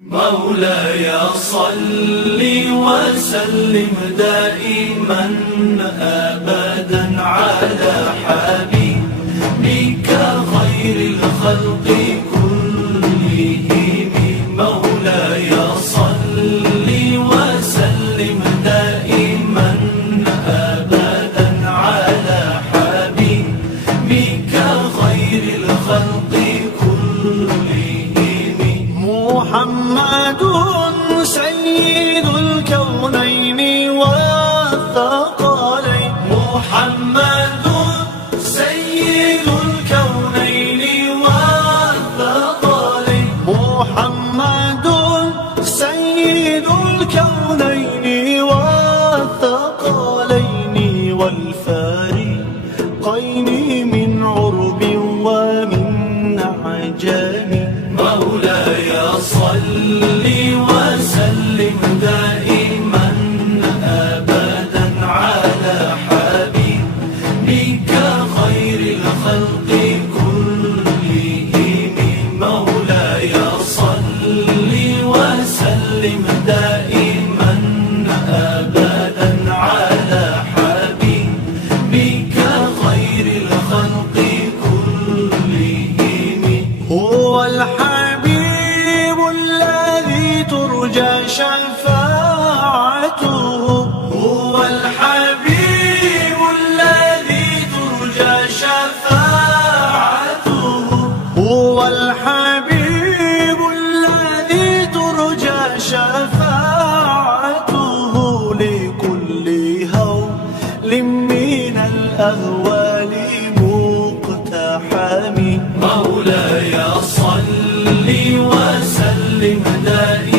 مولاي صل وسلم دائما أبدا على حبيبك خير الخلق كلهم. مولاي صل وسلم دائما أبدا على حبيبك خير الخلق كلهم. محمد سيد الكونين والثقلين. محمد سيد الكونين والثقلين. محمد سيد الكونين والثقلين والفارقين من عرب ومن عجم. مولاي صل وسلم دائما أبدا على حبيبك خير الخلق كلهم. مولاي صل وسلم دائما أبدا على حبيبك خير الخلق كلهم. هو الحبيب الذي ترجى شفاعته. هو الحبيب الذي ترجى شفاعته. هو الحبيب الذي ترجى شفاعته لكل هول من الأهوال مقتحم. مولاي صل وسلم دائما